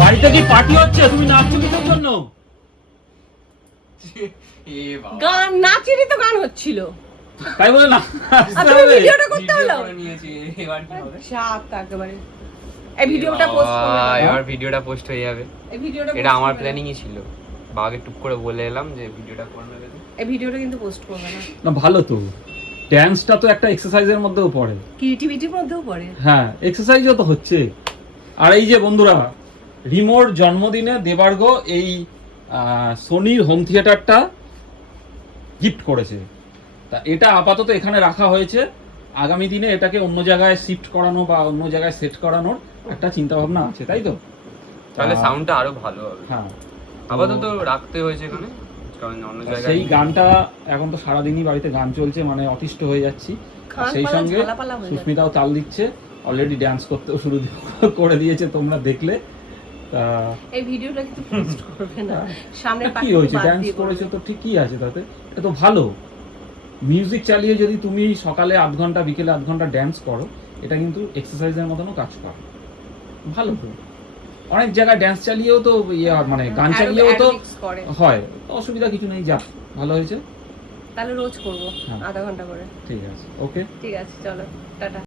বাড়িতে কি পার্টি হচ্ছে? তুমি নাচছো কিসের জন্য? গান নাচেরই তো গান হচ্ছিল, তাই বলে না ভিডিওটা করতে হলো। একেবারে এই ভিডিওটা পোস্ট করব, এবার ভিডিওটা পোস্ট হয়ে যাবে। এই ভিডিওটা এটা আমার প্ল্যানিংই ছিল, বাবাকে টুক করে বলে এলাম যে ভিডিওটা করে নেবে। এই ভিডিওটা কিন্তু পোস্ট করবে না। না ভালো তো, ড্যান্সটা তো একটা এক্সারসাইজের মধ্যেও পড়ে, ক্রিয়েটিভিটির মধ্যেও পড়ে। হ্যাঁ এক্সারসাইজও তো হচ্ছে। আর এই যে বন্ধুরা, রিমোর জন্মদিনে দেবার্গ এই সোনির হোম থিয়েটারটা গিফট করেছে। তা এটা আপাতত এখানে রাখা হয়েছে, আগামী দিনে এটাকে অন্য জায়গায় শিফট করানো বা অন্য জায়গায় সেট করানোর একটা চিন্তা ভাবনা আছে, তাই তো? তাহলে সাউন্ডটা আরো ভালো হবে। হ্যাঁ, আপাতত রাখতে হয়েছে এখানে, কারণ অন্য জায়গায় সেই গানটা এখন তো সারাদিনই বাড়িতে গান চলছে, মানে অতিষ্ঠ হয়ে যাচ্ছি। সেই সঙ্গে সুস্মিতাও তাল দিচ্ছে, অলরেডি ড্যান্স করতেও শুরু করে দিয়েছে, তোমরা দেখলে। তা এই ভিডিওটা কিন্তু পোস্ট করবে না, সামনে কি হয়েছে, ড্যান্স করেছে তো ঠিকই আছে, তাতে এটা তো ভালো। মিউজিক চালিয়ে যদি তুমি সকালে 8 ঘন্টা বিকেলে 8 ঘন্টা ড্যান্স করো, এটা কিন্তু এক্সারসাইজের মতনও কাজ করে, ভালো তো। অনেক জায়গায় ড্যান্স চালিয়েও তো মানে গান চালিয়েও তো হয়, অসুবিধা কিছু নেই। যা ভালো হয়েছে, তাহলে রোজ করবো আধা ঘন্টা করে। ঠিক আছে, ওকে, ঠিক আছে, চলো টাটা।